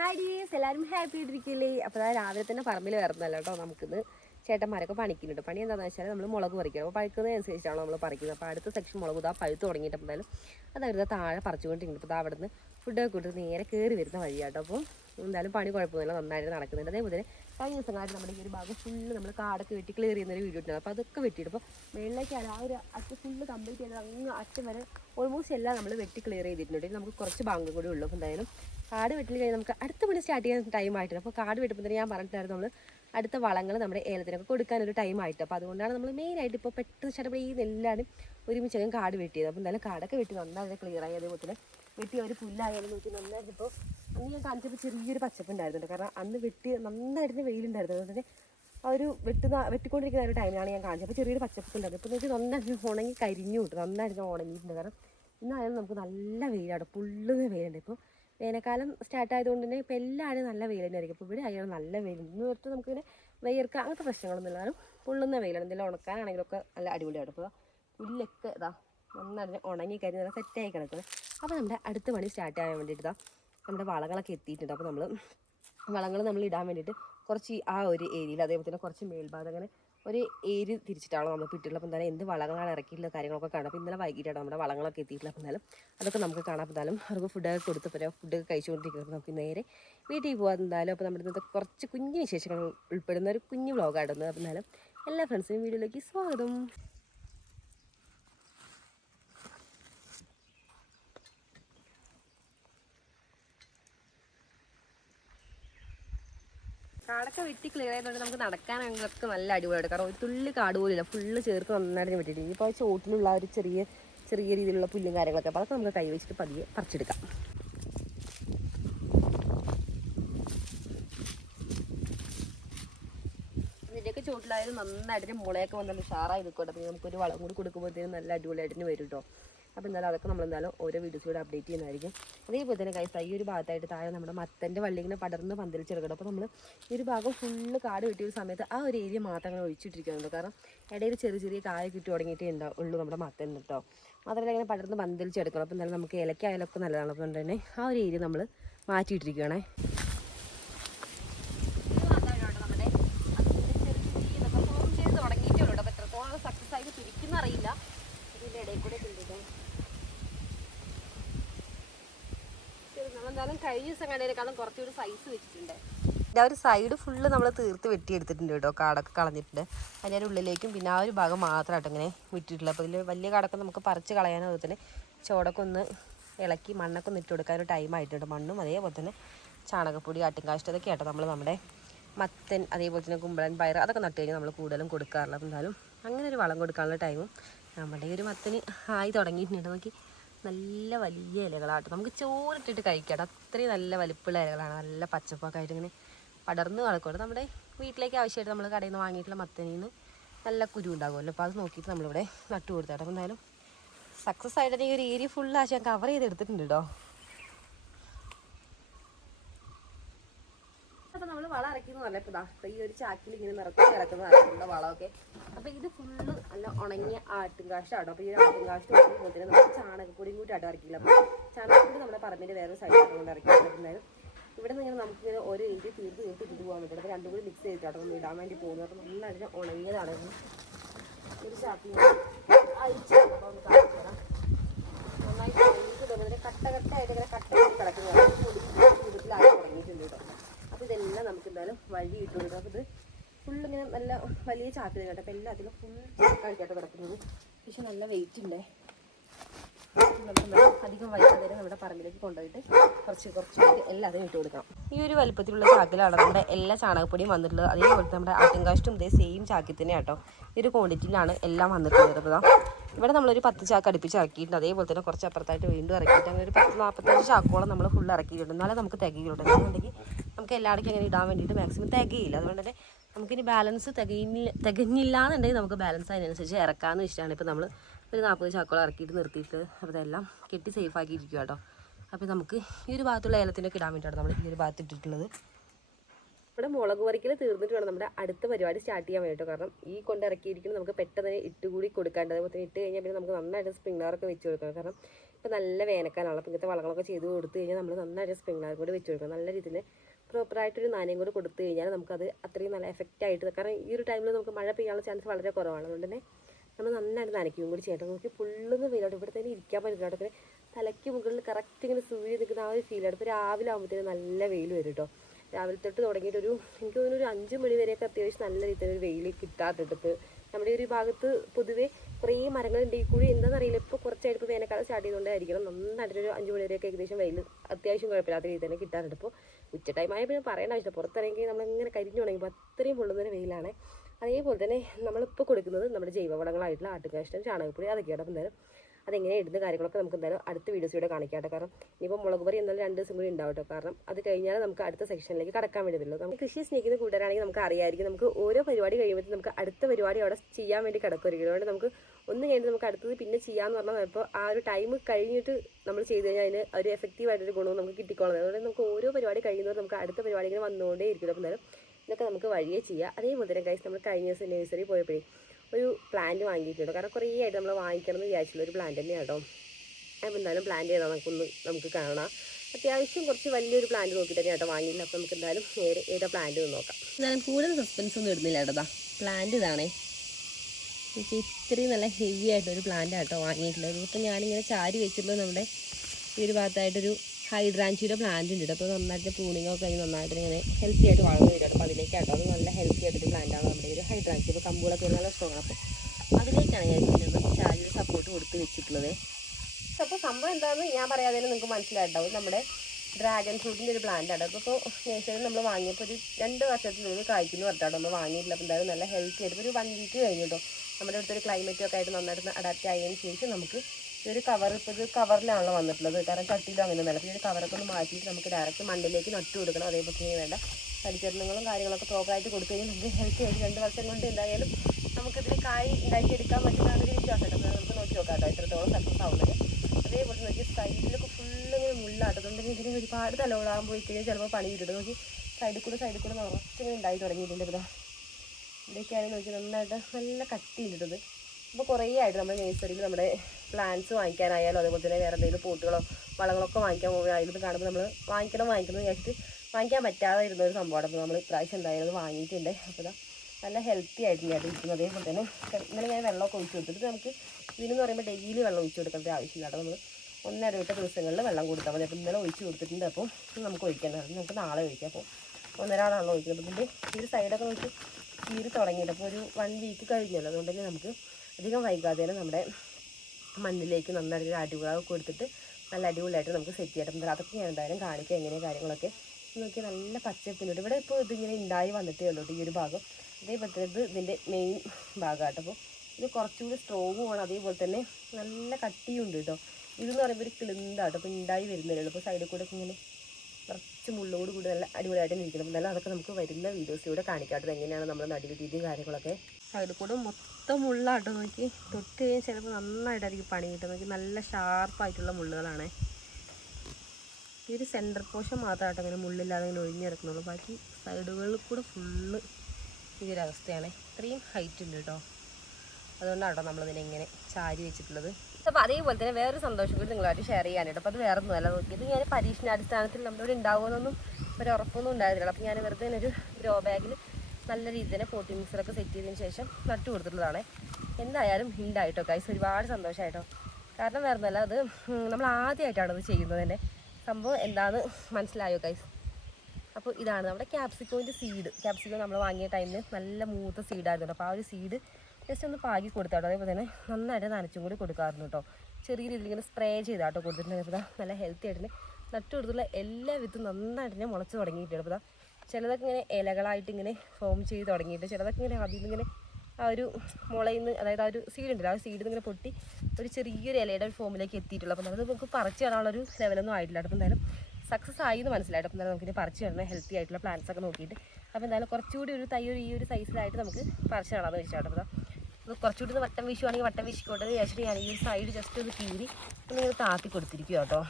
Hi dears, എല്ലാവരും happy ആയിട്ടിരിക്കില്ലേ? അപ്പോൾ രാവിലെ തന്നെ പറമ്പിൽ കയറുന്നല്ലോ കേട്ടോ. നമുക്കിന്ന് ചേട്ടന്മാരൊക്കെ പണിക്കുന്നുണ്ട്. പണി എന്താണെന്ന് വെച്ചാൽ നമ്മൾ മുളക് പറിക്കുക. അപ്പോൾ പഴുക്കുന്നതനുസരിച്ചാണ് നമ്മൾ പറിക്കുന്നത്. അപ്പോൾ അടുത്ത സെക്ഷൻ മുളക് ഇതാ പഴുത്ത് തുടങ്ങിയിട്ട് എന്തായാലും അതവരുടെ താഴെ പറിച്ചുകൊണ്ടിരിക്കുന്നത്. അപ്പോൾ അവിടെ നിന്ന് ഫുഡൊക്കെ കൊടുത്ത് നേരെ കയറി വരുന്ന വഴിയാട്ടോ. അപ്പോൾ എന്തായാലും പണി കുഴപ്പമൊന്നുമില്ല, നന്നായിട്ട് നടക്കുന്നുണ്ട്. അതേപോലെ കഴിഞ്ഞ ദിവസങ്ങളായിട്ട് നമ്മുടെ ഈ ഒരു ഭാഗം ഫുള്ള് നമ്മൾ കാടൊക്കെ വെട്ടി ക്ലിയർ ചെയ്യുന്നൊരു വീഡിയോ ഇട്ടുണ്ട്. അപ്പോൾ അതൊക്കെ വെട്ടിയിട്ട് ഇപ്പോൾ വെള്ളയ്ക്ക് ആ ഒരു അറ്റം ഫുള്ള് കംപ്ലീറ്റ് ചെയ്ത് അങ്ങ് അറ്റം വരെ ഓൾമോസ്റ്റ് എല്ലാം നമ്മൾ വെട്ടി ക്ലിയർ ചെയ്തിട്ടുണ്ട്. നമുക്ക് കുറച്ച് ഭാഗം കൂടി ഉള്ളൂ. അപ്പോൾ എന്തായാലും കാട് വെട്ടിൽ കഴിഞ്ഞാൽ നമുക്ക് അടുത്ത പണി സ്റ്റാർട്ട് ചെയ്യാൻ ടൈം ആയിട്ടുണ്ട്. അപ്പോൾ കാട് വെട്ടുമ്പോൾ തന്നെ ഞാൻ പറഞ്ഞിട്ടായിരുന്നു നമ്മൾ അടുത്ത വളങ്ങൾ നമ്മുടെ ഏലത്തിനൊക്കെ കൊടുക്കാനൊരു ടൈം ആയിട്ട്. അപ്പോൾ അതുകൊണ്ടാണ് നമ്മൾ മെയിനായിട്ട് ഇപ്പോൾ പെട്ടെന്ന് സ്റ്റാർട്ട് ഈ നെല്ലാണ് ഒരുമിച്ചങ്ങ് കാട് വെട്ടിയത്. അപ്പോൾ എന്തായാലും കാടൊക്കെ വെട്ടി നന്നായിട്ട് ക്ലിയർ ആയി. അതേപോലെ തന്നെ വെട്ടി ഒരു പുല്ലായാലും നോക്കി നന്നായിട്ട് ഇപ്പോൾ അന്ന് ഞാൻ കാണിച്ചപ്പോൾ ചെറിയൊരു പച്ചപ്പ് ഉണ്ടായിരുന്നുണ്ട്. കാരണം അന്ന് വെട്ടി നന്നായിട്ട് വെയിലുണ്ടായിരുന്നു. അതുകൊണ്ട് തന്നെ ആ ഒരു വെട്ടിക്കൊണ്ടിരിക്കുന്ന ഒരു ടൈമിലാണ് ഞാൻ കാണിച്ചത്. അപ്പോൾ ചെറിയൊരു പച്ചപ്പ് ഉണ്ടായിരുന്നു. ഇപ്പോൾ നോക്കി നന്നായിട്ട് ഉണങ്ങി കരിഞ്ഞു കിട്ടും, നന്നായിട്ട് ഉണങ്ങിയിട്ടുണ്ട്. കാരണം ഇന്നായാലും നമുക്ക് നല്ല വെയിലാണ്, പൊള്ളുന്ന വെയിലുണ്ട്. ഇപ്പോൾ വേനൽക്കാലം സ്റ്റാർട്ട് ആയതുകൊണ്ട് തന്നെ ഇപ്പോൾ എല്ലാവരും നല്ല വെയിൽ തന്നെ ആയിരിക്കും. ഇപ്പോൾ ഇവിടെ ആയാലും നല്ല വെയിൽ, ഇന്ന് തൊട്ട് നമുക്കിങ്ങനെ വെയർക്കുക അങ്ങനത്തെ പ്രശ്നങ്ങളൊന്നും ഇല്ലാലും പൊള്ളുന്ന വെയിലാണ്. എന്തെങ്കിലും ഉണക്കാനാണെങ്കിലൊക്കെ നല്ല അടിപൊളിയാണ്. ഇപ്പോൾ പുല്ലൊക്കെ ഇതാ നന്നായിട്ട് ഉണങ്ങി കഴിഞ്ഞ് നല്ല സെറ്റായി കിടക്കുന്നത്. അപ്പോൾ നമ്മുടെ അടുത്ത പണി സ്റ്റാർട്ട് ചെയ്യാൻ വേണ്ടിയിട്ട് ഇതാ നമ്മുടെ വളങ്ങളൊക്കെ എത്തിയിട്ടുണ്ട്. അപ്പോൾ വളങ്ങൾ നമ്മൾ ഇടാൻ വേണ്ടിയിട്ട് കുറച്ച് ആ ഒരു ഏരിയയിൽ അതേപോലെ തന്നെ കുറച്ച് മേൽഭാഗം അങ്ങനെ ഒരു ഏരി തിരിച്ചിട്ടാണ് നമ്മൾ ഇട്ടിട്ടുള്ളത്. അപ്പോൾ എന്തായാലും എന്ത് വളങ്ങളാണ് ഇറക്കിയിട്ടുള്ള കാര്യങ്ങളൊക്കെ കാണാം. അപ്പോൾ ഇന്നലെ വൈകിട്ടാണ് നമ്മുടെ വളങ്ങളൊക്കെ എത്തിയിട്ടുള്ളത്. അപ്പോൾ എന്തായാലും അതൊക്കെ നമുക്ക് കാണാം. അപ്പോൾ എന്തായാലും അവർക്ക് ഫുഡൊക്കെ കൊടുത്തപ്പോൾ ഫുഡൊക്കെ കഴിച്ചുകൊണ്ടിരിക്കുന്നത് നമുക്ക് നേരെ വീട്ടിൽ പോകാൻ എന്തായാലും. അപ്പോൾ നമ്മുടെ ഇന്നത്തെ കുറച്ച് കുഞ്ഞു വിശേഷങ്ങൾ ഉൾപ്പെടുന്ന ഒരു കുഞ്ഞു വ്ളോഗായിരുന്നു. അപ്പോൾ എന്തായാലും എല്ലാ ഫ്രണ്ട്സിനും വീഡിയോയിലേക്ക് സ്വാഗതം. കാടൊക്കെ വെട്ടി ക്ലിയർ ആയതുകൊണ്ട് നമുക്ക് നടക്കാനൊക്കെ നല്ല അടിപൊളിയാണ്. കാരണം ഒരു തുള്ളി കാട് പോലില്ല, ഫുള്ള് ചേർത്ത് നന്നായിട്ട് വെട്ടിയിട്ട് ഇനിയിപ്പോൾ ചോട്ടിലുള്ള ഒരു ചെറിയ രീതിയിലുള്ള പുല്ലും കാര്യങ്ങളൊക്കെ അപ്പോൾ അതൊക്കെ നമുക്ക് കൈ വെച്ചിട്ട് പതിയെ പറിച്ചെടുക്കാം. ഇതിൻ്റെയൊക്കെ ചോട്ടിലായാലും നന്നായിട്ട് മുളയൊക്കെ വന്നാലും ഉഷാറായി നിൽക്കട്ടെ. അപ്പോൾ നമുക്കൊരു വളം കൂടി കൊടുക്കുമ്പോഴത്തേനും നല്ല അടിപൊളിയായിട്ട് വരും കേട്ടോ. അപ്പോൾ എന്തായാലും അതൊക്കെ നമ്മളെന്തായാലും ഓരോ വീഡിയോസിലൂടെ അപ്ഡേറ്റ് ചെയ്യുന്നതായിരിക്കും. അതേപോലെ തന്നെ കൈസ് ഈ ഒരു ഭാഗത്തായിട്ട് താഴെ നമ്മുടെ മത്തൻ്റെ വള്ളി ഇങ്ങനെ പടർന്ന് പന്തലിച്ചെടുക്കണം. അപ്പോൾ നമ്മൾ ഈ ഒരു ഭാഗം ഫുള്ള് കാട് കിട്ടിയ സമയത്ത് ആ ഒരു ഏരിയ മാത്രം അങ്ങനെ ഒഴിച്ചിട്ടിരിക്കുന്നുണ്ട്. കാരണം ഇടയിൽ ചെറിയ കായ കിട്ടി തുടങ്ങിയിട്ടേ ഉള്ളൂ നമ്മുടെ മത്തൻ കേട്ടോ. മാത്രമല്ല ഇങ്ങനെ പടർന്ന് പന്തലിച്ചെടുക്കണം. അപ്പോൾ എന്തായാലും നമുക്ക് ഇലക്കായാലൊക്കെ നല്ലതാണ്. അതുകൊണ്ട് തന്നെ ആ ഒരു ഏരിയ നമ്മൾ മാറ്റിയിട്ടിരിക്കുകയാണേ. സക്സസ് ആയിട്ട് തിരിക്കുന്ന അറിയില്ല. ഇതിൻ്റെ ഇടയിൽ കൂടെ നമ്മളെന്തായാലും കഴിഞ്ഞ ദിവസം കണ്ടതിനേക്കാളും കുറച്ചുകൂടി സൈസ് വെച്ചിട്ടുണ്ട്. ഇതിൻ്റെ ആ ഒരു സൈഡ് ഫുള്ള് നമ്മൾ തീർത്ത് വെട്ടിയെടുത്തിട്ടുണ്ട് കേട്ടോ. കാടൊക്കെ കളഞ്ഞിട്ടുണ്ട്. അതിൻ്റെ ഉള്ളിലേക്കും പിന്നെ ആ ഒരു ഭാഗം മാത്രമായിട്ട് ഇങ്ങനെ വിട്ടിട്ടുള്ളത്. അപ്പോൾ ഇതിൽ വലിയ കാടൊക്കെ നമുക്ക് പറിച്ച് കളയാനും അതുപോലെ തന്നെ ചോടൊക്കെ ഒന്ന് ഇളക്കി മണ്ണൊക്കെ ഒന്ന് ഇട്ട് കൊടുക്കാനൊരു ടൈം ആയിട്ടുണ്ട്. മണ്ണും അതേപോലെ തന്നെ ചാണകപ്പൊടി ആട്ടിൻകാഷ്ടം ഇതൊക്കെ ആട്ടോ നമ്മൾ നമ്മുടെ മത്തൻ അതേപോലെ തന്നെ കുമ്പളൻ പയർ അതൊക്കെ നട്ട് കഴിഞ്ഞാൽ നമ്മൾ കൂടുതലും കൊടുക്കാറുള്ളത്. എന്തായാലും അങ്ങനെ ഒരു വളം കൊടുക്കാനുള്ള ടൈമും നമ്മുടെ ഈ ഒരു മത്തന് ആയി തുടങ്ങിയിട്ടുണ്ട്. നോക്കി നല്ല വലിയ ഇലകളാട്ടോ, നമുക്ക് ചോറിട്ടിട്ട് കഴിക്കാം. അത്രയും നല്ല വലിപ്പുള്ള ഇലകളാണ്, നല്ല പച്ചപ്പൊക്കെ ആയിട്ട് ഇങ്ങനെ പടർന്ന് കിടക്കുമല്ലോ. നമ്മുടെ വീട്ടിലേക്ക് ആവശ്യമായിട്ട് നമ്മൾ കടയിൽ നിന്ന് വാങ്ങിയിട്ടുള്ള മത്തനിൽ നിന്ന് നല്ല കുരു ഉണ്ടാകുമല്ലോ. അപ്പോൾ അത് നോക്കിയിട്ട് നമ്മളിവിടെ നട്ടു കൊടുത്താട്ടോ. അപ്പോൾ എന്തായാലും സക്സസ് ആയിട്ട് ഈ ഒരു ഏരിയ ഫുള്ള് ആശയം കവർ ചെയ്തെടുത്തിട്ടുണ്ട് കേട്ടോ. അപ്പോൾ നമ്മൾ വളം ഇറക്കിയെന്ന് പറഞ്ഞപ്പോൾ ഈ ഒരു ചാക്കിൽ ഇങ്ങനെ നിറച്ച് കിടക്കുന്നതാണ് വളമൊക്കെ. അപ്പോൾ ഇത് ഫുള്ള് നല്ല ഉണങ്ങിയ ആട്ടുംകാഷ്ടാട്ടോ. അപ്പോൾ ഈ ഒരു ആട്ടുംകാഷ്ടം പോലെ തന്നെ നമുക്ക് ചാണകപ്പൊടിയും കൂടി ആട്ടോ ഇറക്കിയില്ല. അപ്പോൾ ചാണകപ്പൊടി നമ്മുടെ പറമ്പിൻ്റെ വേറെ സൈഡിലാണ് കൊണ്ട് ഇറക്കിയിട്ടുണ്ടായിരുന്നു. ഇവിടെ നിന്ന് നമുക്കിങ്ങനെ ഓരോ ഏരിയ തീർത്ത് ഇട്ടിട്ട് പോകാൻ പറ്റും. അപ്പോൾ രണ്ടും കൂടി മിക്സ് ചെയ്തിട്ടാട്ടോ നമ്മൾ ഇടാൻ വേണ്ടി പോകുന്നത്. അപ്പോൾ നന്നായിട്ട് ഉണങ്ങിയതാണ്. ഒരു ചാക്കിൽ അരിച്ച് ഒന്ന് കാണിച്ചു തരാം. നന്നായിട്ട് ഉണങ്ങിയിട്ട് തന്നെ കട്ടയായിട്ട് ഇങ്ങനെ കട്ട കിടക്കുന്നതാണ്. കൂടുതലായി തുടങ്ങിയിട്ടുണ്ട് കേട്ടോ. അപ്പോൾ ഇതെല്ലാം നമുക്ക് എന്തായാലും വഴി ഇട്ട് കൊടുക്കും. അപ്പോൾ ഇത് ഫുള്ളിങ്ങനെ നല്ല വലിയ ചാക്കിൽ കേട്ടോ. അപ്പോൾ എല്ലാത്തിലും ഫുൾ ചാക്കായിട്ടോ കിടക്കുന്നത്. പക്ഷെ നല്ല വെയിറ്റ് ഉണ്ട്. അധികം വൈകുന്നേരം നമ്മുടെ പറമ്പിലേക്ക് കൊണ്ടുപോയിട്ട് കുറച്ച് എല്ലാത്തിനും ഇട്ട് കൊടുക്കണം. ഈ ഒരു വലുപ്പത്തിലുള്ള ചാക്കിലാണ് നമ്മുടെ എല്ലാ ചാണകപ്പൊടിയും വന്നിട്ടുള്ളത്. അതേപോലെ നമ്മുടെ ആട്ടിൻകാഷ്ടും ഇതേ സെയിം ചാക്കിൽ തന്നെ കേട്ടോ. ഈ ഒരു ക്വാണ്ടിറ്റിയിലാണ് എല്ലാം വന്നിട്ടുള്ളത്. അപ്പോൾ ഇവിടെ നമ്മളൊരു 10 ചാക്ക് അടുപ്പിച്ച് ഇറക്കിയിട്ടുണ്ട്. അതേപോലെ തന്നെ കുറച്ച് അപ്പുറത്തായിട്ട് വീണ്ടും ഇറക്കിയിട്ട് അങ്ങനെ ഒരു 10-45 ചാക്കോളം നമ്മൾ ഫുൾ ഇറക്കിയിട്ടുണ്ട്. എന്നാലും നമുക്ക് തികയുള്ളൂ. എന്നുണ്ടെങ്കിൽ നമുക്ക് എല്ലായിടയ്ക്കും അങ്ങനെ ഇടാൻ വേണ്ടിയിട്ട് മാക്സിമം തികയില്ല. അതുകൊണ്ട് തന്നെ നമുക്കിനി ബാലൻസ് തികഞ്ഞില്ല എന്നുണ്ടെങ്കിൽ നമുക്ക് ബാലൻസ് അതിനനുസരിച്ച് ഇറക്കാമെന്ന് വെച്ചിട്ടാണ് ഇപ്പോൾ നമ്മൾ ഒരു 40 ചാക്കോളം ഇറക്കിയിട്ട് നിർത്തിയിട്ട് അപ്പോൾ ഇതെല്ലാം കെട്ടി സേഫ് ആക്കിയിരിക്കുക കേട്ടോ. അപ്പോൾ നമുക്ക് ഈ ഒരു ഭാഗത്തുള്ള ഏലത്തിനൊക്കെ ഇടാൻ വേണ്ടിയിട്ടാണ് നമ്മൾ ഈ ഒരു ഭാഗത്ത് ഇട്ടിട്ടുള്ളത്. ഇവിടെ മുളക് പറിക്കൽ തീർന്നിട്ട് വേണം നമ്മുടെ അടുത്ത പരിപാടി സ്റ്റാർട്ട് ചെയ്യാൻ വേണ്ടിയിട്ട്. കാരണം ഈ കൊണ്ട് ഇറക്കിയിരിക്കുന്നത് നമുക്ക് പെട്ടെന്ന് ഇട്ടുകൂടി കൊടുക്കാണ്ട്. അതേപോലെ തന്നെ ഇട്ട് കഴിഞ്ഞാൽ പിന്നെ നമുക്ക് നന്നായിട്ട് സ്പ്രിംഗ്ലറൊക്കെ വെച്ച് കൊടുക്കണം. കാരണം ഇപ്പോൾ നല്ല വേനൽക്കാലമാണ്. അപ്പോൾ ഇങ്ങനത്തെ വളങ്ങളൊക്കെ ചെയ്ത് കൊടുത്തു കഴിഞ്ഞാൽ നമ്മൾ നന്നായിട്ട് സ്പ്രിംഗ്ലർ കൂടി വെച്ച് കൊടുക്കണം. നല്ല രീതിയിൽ പ്രോപ്പറായിട്ടൊരു നനയും കൂടി കൊടുത്തു കഴിഞ്ഞാൽ നമുക്കത് അത്രയും നല്ല എഫക്റ്റായിട്ട്, കാരണം ഈ ഒരു ടൈമിൽ നമുക്ക് മഴ പെയ്യാനുള്ള ചാൻസ് വളരെ കുറവാണ്. അതുകൊണ്ട് തന്നെ നമ്മൾ നന്നായിട്ട് നനയ്ക്കുകയും കൂടി ചെയ്യണം. നമുക്ക് ഫുള്ളൊന്ന് വെയിലോട്ട് ഇവിടെ തന്നെ ഇരിക്കാൻ പറ്റില്ല. അവിടെ തലയ്ക്ക് മുകളിൽ കറക്റ്റ് ഇങ്ങനെ സൂര്യ നിൽക്കുന്ന ആ ഒരു ഫീലാണ്. ഇപ്പോൾ രാവിലെ ആകുമ്പോഴത്തേനും നല്ല വെയിൽ വരും കേട്ടോ. രാവിലെ തൊട്ട് തുടങ്ങിയിട്ടൊരു എനിക്ക് തോന്നുന്നു ഒരു 5 മണി വരെയൊക്കെ അത്യാവശ്യം നല്ല രീതിയിൽ ഒരു വെയിൽ കിട്ടാറുണ്ട്. ഇപ്പോൾ നമ്മുടെ ഒരു ഭാഗത്ത് പൊതുവേ കുറേ മരങ്ങളുണ്ടെങ്കിൽ കൂടി എന്താണെന്നറിയില്ല, ഇപ്പോൾ കുറച്ചായിട്ട് ഇപ്പോൾ വേനൽക്കാലം സ്റ്റാർട്ട് ചെയ്തുകൊണ്ടായിരിക്കണം നന്നായിട്ടൊരു 5 മണി വരെയൊക്കെ ഏകദേശം വെയിൽ അത്യാവശ്യം കുഴപ്പമില്ലാത്ത രീതിയിൽ തന്നെ കിട്ടാറുണ്ട്. ഇപ്പോൾ ഉച്ച ടൈമായ പിന്നെ പറയേണ്ട ആവശ്യമില്ല. പുറത്തിറങ്ങി നമ്മളിങ്ങനെ കരിഞ്ഞു തുടങ്ങിയപ്പോൾ അത്രയും പൊള്ളുന്നൊരു വെയിലാണ്. അതേപോലെ തന്നെ നമ്മളിപ്പോൾ കൊടുക്കുന്നത് നമ്മുടെ ജൈവവളങ്ങളായിട്ടുള്ള ആട്ടുകാഷ്ടം, ചാണകപ്പൊടി, അതൊക്കെയാണ്. അപ്പം എന്തായാലും അതെങ്ങനെ ഇടുന്ന കാര്യങ്ങളൊക്കെ നമുക്ക് എന്തായാലും അടുത്ത വീഡിയോസിലൂടെ കാണിക്കാം. കാരണം ഇനിയിപ്പോൾ മുളക് പൊടി എന്തായാലും 2 ദിവസം കൂടി ഉണ്ടാവും കേട്ടോ. കാരണം അത് കഴിഞ്ഞാൽ നമുക്ക് അടുത്ത സെക്ഷനിലേക്ക് കടക്കാൻ വേണ്ടിയിട്ടുള്ളൂ. നമുക്ക് കൃഷി സ്നേഹിക്കുന്ന കൂട്ടുകാരാണെങ്കിൽ നമുക്ക് അറിയാമായിരിക്കും, നമുക്ക് ഓരോ പരിപാടി കഴിയുമ്പോൾ നമുക്ക് അടുത്ത പരിപാടി അവിടെ ചെയ്യാൻ വേണ്ടി കിടക്കുമായിരിക്കും. അതുകൊണ്ട് നമുക്ക് ഒന്ന് കഴിഞ്ഞിട്ട് നമുക്ക് അടുത്തത് പിന്നെ ചെയ്യാമെന്ന് പറഞ്ഞാൽ ഇപ്പോൾ ആ ഒരു ടൈം കഴിഞ്ഞിട്ട് നമ്മൾ ചെയ്ത് കഴിഞ്ഞാൽ അതിന് ഒരു എഫക്റ്റീവായിട്ടൊരു ഗുണവും നമുക്ക് കിട്ടിക്കോളുന്നത്. അതുകൊണ്ട് നമുക്ക് ഓരോ പരിപാടി കഴിയുന്നവർ നമുക്ക് അടുത്ത പരിപാടി ഇങ്ങനെ വന്നുകൊണ്ടേ ഇരിക്കും. അപ്പോൾ എന്തായാലും ഇതൊക്കെ നമുക്ക് വഴിയേ ചെയ്യാം. അതേപോലെ തന്നെ ഗൈസ് നമ്മൾ കഴിഞ്ഞ ദിവസം നഴ്സറി പോയപ്പോഴേ ഒരു പ്ലാന്റ് വാങ്ങിയിട്ടുണ്ട്. കാരണം കുറേ ആയിട്ട് നമ്മൾ വാങ്ങിക്കണം എന്ന് വിചാരിച്ചുള്ള ഒരു പ്ലാന്റ് തന്നെയാണ് കേട്ടോ. അപ്പോൾ എന്തായാലും പ്ലാന്റ് ചെയ്താൽ നമുക്ക് കാണാം. അത്യാവശ്യം കുറച്ച് വലിയൊരു പ്ലാന്റ് നോക്കിയിട്ട് തന്നെ കേട്ടോ വാങ്ങിയില്ല. അപ്പോൾ നമുക്ക് എന്തായാലും നേരെ ഏതാ പ്ലാന്റ് എന്ന് നോക്കാം. എന്തായാലും കൂടുതൽ സസ്പെൻസ് ഒന്നും ഇടുന്നില്ല കേട്ടോ. പ്ലാന്റ് ഇതാണേ, എനിക്ക് ഇത്രയും നല്ല ഹെവി ആയിട്ടൊരു പ്ലാന്റ് കേട്ടോ വാങ്ങിയിട്ടുള്ളത്. ഇപ്പോൾ ഞാനിങ്ങനെ ചാരി വെച്ചിട്ടുള്ളത് നമ്മുടെ ഈ ഒരു ഭാഗത്തായിട്ടൊരു ഹൈഡ്രാഞ്ചിയുടെ പ്ലാന്റ് ഉണ്ട്. അപ്പോൾ നന്നായിട്ട് പ്രൂണിങ്ങൊക്കെ കഴിഞ്ഞ് നന്നായിട്ട് ഇങ്ങനെ ഹെൽത്തി ആയിട്ട് വളർന്നു വരികയാണ്. അപ്പോൾ അതിലേക്കാട്ടോ അത് നല്ല ഹെൽത്തി ആയിട്ടൊരു പ്ലാന്റാണ് നമ്മുടെ ഒരു ഹൈഡ്രാഞ്ചി. ഇപ്പോൾ കമ്പുകളൊക്കെ നല്ല സ്ട്രോങ്. അപ്പോൾ അതിലേക്കാണ് ഞാൻ ഇതിനൊന്ന് ചാരിയുടെ സപ്പോർട്ട് കൊടുത്ത് വെച്ചിട്ടുള്ളത്. അപ്പോൾ സംഭവം എന്താണെന്ന് ഞാൻ പറയാതെ തന്നെ നിങ്ങൾക്ക് മനസ്സിലായിട്ടുണ്ടാവും. നമ്മുടെ ഡ്രാഗൺ ഫ്രൂട്ടിൻ്റെ ഒരു പ്ലാന്റ് ആണ്. അപ്പോൾ നേഴ്സറിയിൽ നമ്മൾ വാങ്ങിയപ്പോൾ ഒരു 2 വർഷത്തിനുള്ളിൽ കായ്ക്കുന്നു പറഞ്ഞാൽ നമ്മൾ വാങ്ങിയിട്ടില്ല. അപ്പോൾ എന്തായാലും നല്ല ഹെൽത്തി ആയിട്ട് ഒരു 1 വീക്ക് കഴിഞ്ഞു കേട്ടോ. നമ്മുടെ അടുത്തൊരു ക്ലൈമറ്റൊക്കെ ആയിട്ട് നന്നായിട്ട് അഡാപ്റ്റ് ആയതിനു ശേഷം നമുക്ക് ഈ ഒരു കവർ, ഇപ്പോൾ ഇത് കവറിലാണല്ലോ വന്നിട്ടുള്ളത്. കാരണം ചട്ടിയിലും അങ്ങനെ നല്ല. അപ്പോൾ ഈ ഒരു കവറൊക്കെ ഒന്ന് മാറ്റിയിട്ട് നമുക്ക് ഡയറക്റ്റ് മണ്ണിലേക്ക് നട്ടു കൊടുക്കണം. അതേപോലെ തന്നെ വേണ്ട പരിചരണങ്ങളും കാര്യങ്ങളൊക്കെ പ്രോപ്പറായിട്ട് കൊടുത്തു കഴിഞ്ഞാൽ നമുക്ക് ഹെൽത്തി ആയിട്ട് 2 വർഷം കൊണ്ട് എന്തായാലും നമുക്കിതിൽ കായ് ഉണ്ടാക്കിയെടുക്കാൻ പറ്റുന്നതാണ് ഒരു വിശ്വാസം. അപ്പോൾ നമുക്ക് നോക്കി നോക്കാം കേട്ടോ എത്രത്തോളം സക്സസ് ആവുന്നത്. അതേപോലെ നോക്കി സൈഡിലൊക്കെ ഫുള്ള് ഇങ്ങനെ മുള്ളാട്ടതുകൊണ്ടെങ്കിൽ ഇതിന് ഒരുപാട് തലവിടാൻ പോയി കഴിഞ്ഞാൽ ചിലപ്പോൾ പണി കിട്ടും. നോക്കി സൈഡിൽ കൂടെ നിറച്ചിങ്ങനെ ഉണ്ടായി തുടങ്ങിയിട്ടുണ്ട്. ഇവിടെ ഇവിടേക്കാണ് നോക്കി നന്നായിട്ട് നല്ല കട്ടിയിലിട്ടത്. അപ്പോൾ കുറേ ആയിട്ട് നമ്മൾ നേഴ്സറിയിൽ നമ്മുടെ പ്ലാന്റ്സ് വാങ്ങിക്കാനായാലും അതേപോലെ തന്നെ വേറെ എന്തെങ്കിലും പോട്ടുകളോ വളങ്ങളൊക്കെ വാങ്ങിക്കാൻ പോകുമ്പോഴായാലും ഇത് കാണുമ്പോൾ നമ്മൾ വാങ്ങിക്കണം എന്ന് വിചാരിച്ചിട്ട് വാങ്ങിക്കാൻ പറ്റാതെ ഇരുന്നൊരു സംഭവമാണ്. അപ്പോൾ നമ്മൾ ഇപ്രാവശ്യം എന്തായാലും വാങ്ങിയിട്ടുണ്ട്. അപ്പോൾ നല്ല ഹെൽത്തി ആയിട്ടുണ്ട് അത് ഇരിക്കുന്നത്. അതേപോലെ തന്നെ ഇന്നലെ ഞാൻ വെള്ളമൊക്കെ ഒഴിച്ച് കൊടുത്തിട്ട് നമുക്ക് ഇതിനെന്ന് പറയുമ്പോൾ ഡെയിലി വെള്ളം ഒഴിച്ച് കൊടുക്കേണ്ട ആവശ്യമില്ല. അപ്പോൾ നമ്മൾ 1-2 ദിവസങ്ങളിൽ വെള്ളം കൊടുത്താൽ മതി. അപ്പോൾ ഇന്നലെ ഒഴിച്ച് കൊടുത്തിട്ടുണ്ട്. അപ്പോൾ നമുക്ക് ഒഴിക്കേണ്ടത് നമുക്ക് നാളെ ഒഴിക്കാം. അപ്പോൾ 1-1.5 ഒഴിക്കുന്നത്. അപ്പോൾ ഇതിൻ്റെ ഈ ഒരു സൈഡൊക്കെ നമുക്ക് കീറി തുടങ്ങിയിട്ട് അപ്പോൾ ഒരു 1 വീക്ക് കഴിഞ്ഞല്ലോ. അതുകൊണ്ട് തന്നെ നമുക്ക് അധികം വൈകാതെ തന്നെ നമ്മുടെ മണ്ണിലേക്ക് നന്നായിട്ട് അടിപൊളിയൊക്കെ കൊടുത്തിട്ട് നല്ല അടിപൊളിയായിട്ട് നമുക്ക് സെറ്റ് ചെയ്യാം. അതൊക്കെ ഞാൻ എന്തായാലും കാണിക്കാം എങ്ങനെയാണ് കാര്യങ്ങളൊക്കെ നോക്കി. നല്ല പച്ചപ്പിനുണ്ട് ഇവിടെ. ഇപ്പോൾ ഇതിങ്ങനെ ഉണ്ടായി വന്നിട്ടേ ഉള്ളൂ ഈ ഒരു ഭാഗം. അതേപോലെ തന്നെ ഇത് ഇതിൻ്റെ മെയിൻ ഭാഗമാട്ടോ. അപ്പോൾ ഇത് കുറച്ചുകൂടി സ്ട്രോങ്ങും ആണ്. അതേപോലെ തന്നെ നല്ല കട്ടിയുണ്ട് കേട്ടോ. ഇതെന്ന് പറയുമ്പോൾ ഒരു കിളിന്താട്ടോ. അപ്പോൾ ഉണ്ടായി വരുന്നില്ലല്ലോ. അപ്പോൾ സൈഡിൽ കൂടെ ഇങ്ങനെ കുറച്ച് മുള്ളോട് കൂടി നല്ല അടിപൊളിയായിട്ട് ഇരിക്കണം. എന്നാലും അതൊക്കെ നമുക്ക് വരുന്ന വീഡിയോസിലൂടെ കാണിക്കാട്ടോ എങ്ങനെയാണ് നമ്മൾ നടിയിൽ രീതിയും കാര്യങ്ങളൊക്കെ. സൈഡിൽ കൂടെ മൊത്തം മുള്ളാട്ടോ. നോക്കി തൊട്ട് കഴിഞ്ഞാൽ ചിലപ്പോൾ നന്നായിട്ടായിരിക്കും പണി കിട്ടും. നോക്കി നല്ല ഷാർപ്പായിട്ടുള്ള മുള്ളുകളാണ്. ഈ ഒരു സെൻറ്റർ പോർഷൻ മാത്രമായിട്ട് അങ്ങനെ മുള്ളില്ലാതെ അങ്ങനെ ഒഴിഞ്ഞിറക്കുന്നുള്ളൂ. ബാക്കി സൈഡുകളിൽ കൂടെ ഫുള്ള് ഈ ഒരു അവസ്ഥയാണ്. ഇത്രയും ഹൈറ്റ് ഉണ്ട് കേട്ടോ. അതുകൊണ്ടാട്ടോ നമ്മളിതിനെ ഇങ്ങനെ ചാരി വെച്ചിട്ടുള്ളത്. അപ്പോൾ അതേപോലെ തന്നെ വേറൊരു സന്തോഷം കൂടി നിങ്ങളായിട്ട് ഷെയർ ചെയ്യാനായിട്ട്. അപ്പോൾ അത് വേറെ ഒന്നുമല്ല. നോക്കിയത് ഞാൻ പരീക്ഷണാടിസ്ഥാനത്തിൽ നമ്മളിവിടെ ഉണ്ടാകുമെന്നൊന്നും ഒരു ഉറപ്പൊന്നും ഉണ്ടായിരുന്നില്ല. അപ്പോൾ ഞാൻ വെറുതെ ഒരു ഗ്രോ ബാഗിൽ നല്ല രീതിയിൽ തന്നെ പോട്ടി മിക്സറൊക്കെ സെറ്റ് ചെയ്തതിന് ശേഷം നട്ടു കൊടുത്തിട്ടുള്ളതാണ്. എന്തായാലും ഉണ്ടായിട്ടോ ഗൈസ്. ഒരുപാട് സന്തോഷമായിട്ടോ. കാരണം വേറെ ഒന്നുമല്ല, അത് നമ്മൾ ആദ്യമായിട്ടാണ് അത് ചെയ്യുന്നത് തന്നെ. സംഭവം എന്താണെന്ന് മനസ്സിലായോ ഗൈസ്? അപ്പോൾ ഇതാണ് നമ്മുടെ ക്യാപ്സിക്കോൻ്റെ സീഡ്. ക്യാപ്സിക്കോ നമ്മൾ വാങ്ങിയ ടൈമിൽ നല്ല മൂത്ത സീഡായിരുന്നു. അപ്പോൾ ആ ഒരു സീഡ് ജസ്റ്റ് ഒന്ന് പാകി കൊടുത്താട്ടോ. അതേപോലെ തന്നെ നന്നായിട്ട് നനച്ചും കൂടി കൊടുക്കാറുണ്ട് കേട്ടോ. ചെറിയ രീതിയിൽ ഇങ്ങനെ സ്പ്രേ ചെയ്താട്ടോ കൊടുത്തിട്ടുണ്ട്. അപ്പോൾ നല്ല ഹെൽത്തി ആയിട്ട് നട്ടു കൊടുത്തുള്ള എല്ലാ വിത്തും നന്നായിട്ട് തന്നെ മുളച്ച് തുടങ്ങിയിട്ടുണ്ട്. അപ്പോൾ ചിലതൊക്കെ ഇങ്ങനെ ഇലകളായിട്ട് ഇങ്ങനെ ഫോം ചെയ്ത് തുടങ്ങിയിട്ട്, ചിലതൊക്കെ ഇങ്ങനെ അതിൽ നിന്നിങ്ങനെ ആ ഒരു മുളയിൽ നിന്ന്, അതായത് ആ ഒരു സീഡ് ഉണ്ടല്ലോ, ആ സീഡിൽ ഇങ്ങനെ പൊട്ടി ഒരു ചെറിയൊരു ഇലയുടെ ഒരു ഫോമിലേക്ക് എത്തിയിട്ടുള്ളൂ. അപ്പോൾ നമുക്ക് നമുക്ക് പറിച്ച് കാണാനുള്ളൊരു ലെവലൊന്നും ആയിട്ടില്ല. അപ്പോൾ എന്തായാലും സക്സസ് ആയി എന്ന് മനസ്സിലായിട്ട്. അപ്പോൾ എന്തായാലും നമുക്കിനി പറിച്ച് കാണണം ഹെൽത്തി ആയിട്ടുള്ള പ്ലാന്റ്സ് ഒക്കെ നോക്കിയിട്ട്. അപ്പോൾ എന്തായാലും കുറച്ചുകൂടി ഒരു തൈ ഈ ഒരു സൈസിലായിട്ട് നമുക്ക് പറിച്ച് കാണാമെന്ന് വെച്ചിട്ടാണ്. അപ്പോൾ കുറച്ചുകൂടി വട്ടം വീശുവാണെങ്കിൽ വട്ടം വീശിക്കോട്ടെ വിചാരിച്ചിട്ട് ഞാൻ ഈ ഒരു സൈഡ് ജസ്റ്റ് ഒന്ന് കീറി ഒന്നിങ്ങനെ താത്തി കൊടുത്തിരിക്കുക കേട്ടോ.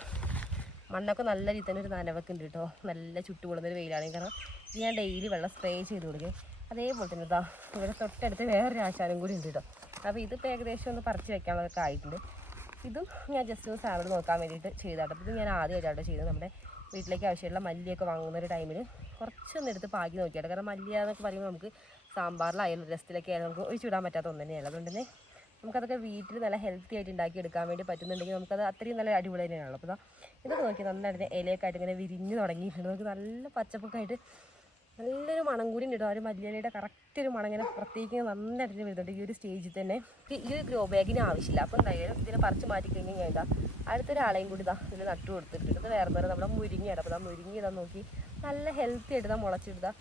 മണ്ണൊക്കെ നല്ല രീതിയിൽ തന്നെ ഒരു നനവൊക്കെ ഉണ്ട് കേട്ടോ. നല്ല ചുട്ടുപൊള്ളുന്നൊരു വെയിലാണെങ്കിൽ. കാരണം ഇത് ഞാൻ ഡെയിലി വെള്ളം സ്പ്രേ ചെയ്ത് കൊടുക്കും. അതേപോലെ തന്നെ ഇതാ ഇവിടെ തൊട്ടടുത്ത് വേറൊരു ആശാനും കൂടി ഉണ്ട് കേട്ടോ. അപ്പോൾ ഇതിപ്പോൾ ഏകദേശം ഒന്ന് പറിച്ച് വെക്കാനുള്ളതൊക്കെ ആയിട്ടുണ്ട്. ഇതും ഞാൻ ജസ്റ്റ് ഒന്ന് സാലഡ് നോക്കാൻ വേണ്ടിയിട്ട് ചെയ്താട്ടോ. ഇത് ഞാൻ ആദ്യമായിട്ടാണ് ചെയ്തത്. നമ്മുടെ വീട്ടിലേക്ക് ആവശ്യമുള്ള മല്ലിയൊക്കെ വാങ്ങുന്ന ഒരു ടൈമിൽ കുറച്ചൊന്ന് എടുത്ത് പാകി നോക്കിയാട്ടോ. കാരണം മല്ലിയ എന്നൊക്കെ പറയുമ്പോൾ നമുക്ക് സാമ്പാറിലായാലും രസത്തിലൊക്കെ ആയാലും നമുക്ക് ഒഴിച്ചിടാൻ പറ്റാത്ത ഒന്ന് തന്നെയല്ല. അതുകൊണ്ട് തന്നെ നമുക്കതൊക്കെ വീട്ടിൽ നല്ല ഹെൽത്തി ആയിട്ട് ഉണ്ടാക്കി എടുക്കാൻ വേണ്ടി പറ്റുന്നുണ്ടെങ്കിൽ നമുക്കത് അത്രയും നല്ല അടിപൊളി തന്നെയാണല്ലോ. അപ്പോൾ ഇതൊക്കെ നോക്കി നന്നായിട്ട് ഇലയൊക്കെ ആയിട്ട് ഇങ്ങനെ വിരിഞ്ഞ് തുടങ്ങിയിട്ടുണ്ട്. നമുക്ക് നല്ല പച്ചപ്പൊക്കെ ആയിട്ട് നല്ലൊരു മണം കൂടി ഉണ്ട്. ആ ഒരു മല്ലിയിലയുടെ കറക്റ്റ് ഒരു മണം ഇങ്ങനെ പ്രത്യേകിച്ച് നന്നായിട്ട് വരുന്നുണ്ട് ഈ ഒരു സ്റ്റേജിൽ തന്നെ. ഈ ഒരു ഗ്രോ ബാഗിന് ആവശ്യമില്ല. അപ്പോൾ എന്തായാലും ഇതിനെ പറിച്ച് മാറ്റി കഴിഞ്ഞ് കഴിഞ്ഞാൽ അടുത്തൊരാളെയും കൂടി ഇതിൽ നട്ടു കൊടുത്തിട്ടുണ്ട്. ഇത് വേറെ നമ്മുടെ മുരിങ്ങയാണ്. അപ്പോൾ മുരിങ്ങ ഇതാ നോക്കി നല്ല ഹെൽത്തി ആയിട്ട് മുളച്ചെടുത്താൽ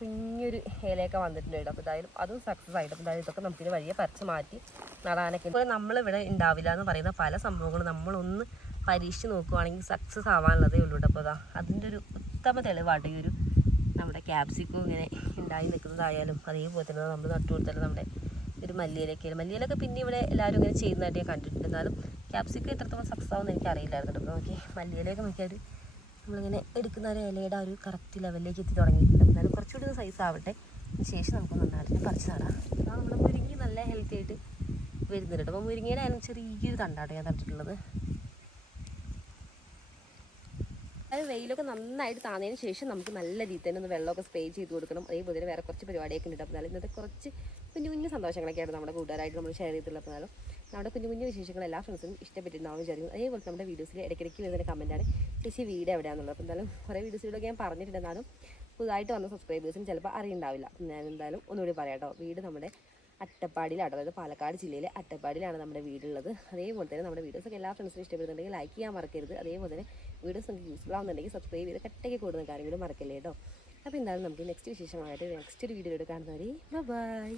കുഞ്ഞൊരു ഇലയൊക്കെ വന്നിട്ടുണ്ട്. അപ്പോൾ എന്തായാലും അതും സക്സസ് ആയിട്ട്. അപ്പോൾ എന്തായാലും ഇതൊക്കെ നമുക്കിത് വഴിയെ പറിച്ച് മാറ്റി നടാനൊക്കെ. ഇപ്പോൾ നമ്മളിവിടെ ഉണ്ടാവില്ല എന്ന് പറയുന്ന പല സംഭവങ്ങളും നമ്മളൊന്ന് പരീക്ഷിച്ച് നോക്കുവാണെങ്കിൽ സക്സസ് ആവാനുള്ളതേ ഉള്ളൂ. അപ്പോൾ അതിൻ്റെ ഒരു ഉത്തമ തെളിവാട്ട് ഈ ഒരു നമ്മുടെ ക്യാപ്സിക്കും ഇങ്ങനെ ഉണ്ടായി നിൽക്കുന്നതായാലും അതേപോലെ തന്നെ നമ്മൾ നട്ടു കൊടുത്താലും നമ്മുടെ ഒരു മല്ലിയിലൊക്കെ പിന്നെ ഇവിടെ എല്ലാവരും ഇങ്ങനെ ചെയ്യുന്നതായിട്ട് ഞാൻ കണ്ടിട്ടുണ്ട്. എന്നാലും ക്യാപ്സിക്കം എത്രത്തോളം സക്സസ് ആവുമെന്ന് എനിക്ക് അറിയില്ലായിരുന്നു. അപ്പോൾ നോക്കി മല്ലിയിലൊക്കെ നോക്കിയാൽ നമ്മളിങ്ങനെ എടുക്കുന്ന ഒരു ഇലയുടെ ഒരു കറക്റ്റ് ലെവലിലേക്ക് എത്തി തുടങ്ങിയിട്ടുണ്ട്. എന്നാലും കുറച്ചുകൂടി ഒന്ന് സൈസ് ആവട്ടെ, ശേഷം നമുക്ക് നന്നായിട്ട് പറിച്ച് നടാം. അപ്പോൾ നമ്മൾ മുരിങ്ങി നല്ല ഹെൽത്തി ആയിട്ട് വരുന്നുണ്ട്. അപ്പോൾ മുരിങ്ങയുടെ ആയാലും ചെറിയൊരു തണ്ടാട്ടോ ഞാൻ തന്നിട്ടുള്ളത്. അത് വെയിലൊക്കെ നന്നായിട്ട് താന്നതിന് ശേഷം നമുക്ക് നല്ല രീതിയിൽ തന്നെ ഒന്ന് വെള്ളമൊക്കെ സ്പ്രേ ചെയ്ത് കൊടുക്കണം. അതേപോലെ തന്നെ വേറെ കുറച്ച് പരിപാടിയൊക്കെ ഉണ്ട്. അപ്പോൾ ഇന്നത്തെ കുറച്ച് കുഞ്ഞു കുഞ്ഞു സന്തോഷങ്ങളൊക്കെയാണ് നമ്മുടെ കൂട്ടുകാരായിട്ട് നമ്മൾ ഷെയർ ചെയ്തിട്ടുള്ളത്. അപ്പോൾ നമ്മുടെ കുഞ്ഞു കുഞ്ഞു വിശേഷങ്ങൾ എല്ലാ ഫ്രണ്ട്സിനും ഇഷ്ടപ്പെട്ടിട്ടുണ്ടാവും വിചാരിക്കും. അതേപോലെ നമ്മുടെ വീഡിയോസിൽ ഇടയ്ക്കിടയ്ക്ക് വരുന്ന കമൻറ്റാണ് ചേച്ചി വീട് എവിടെയാണെന്നുള്ളത്. അപ്പോൾ എന്തായാലും കുറേ വീഡിയോസിലൊക്കെ ഞാൻ പറഞ്ഞിട്ടുണ്ട്. എന്നാലും പുതുതായിട്ട് വന്ന സബ്സ്ക്രൈബേഴ്സിന് ചിലപ്പോൾ അറിയുണ്ടാവില്ല. ഞാൻ എന്തായാലും ഒന്നുകൂടി പറയാം കേട്ടോ. വീട് നമ്മുടെ അട്ടപ്പാടിയിലാണ്, അതായത് പാലക്കാട് ജില്ലയിലെ അട്ടപ്പാടിയിലാണ് നമ്മുടെ വീടുള്ളത്. അതേപോലെ തന്നെ നമ്മുടെ വീഡിയോസൊക്കെ എല്ലാ ഫ്രണ്ട്സിനും ഇഷ്ടപ്പെടുന്നുണ്ടെങ്കിൽ ലൈക്ക് ചെയ്യാൻ മറക്കരുത്. അതേപോലെ തന്നെ വീഡിയോസ് നമുക്ക് യൂസ്ഫുൾ ആവുന്നുണ്ടെങ്കിൽ സബ്സ്ക്രൈബ് ചെയ്ത് കട്ടയ്ക്ക് കൂടുന്ന കാര്യങ്ങളും മറക്കല്ലേ കേട്ടോ. അപ്പോൾ എന്തായാലും നമുക്ക് നെക്സ്റ്റ് വിശേഷമായിട്ട് നെക്സ്റ്റ് ഒരു വീഡിയോ കാണുന്നവരെ ബൈ.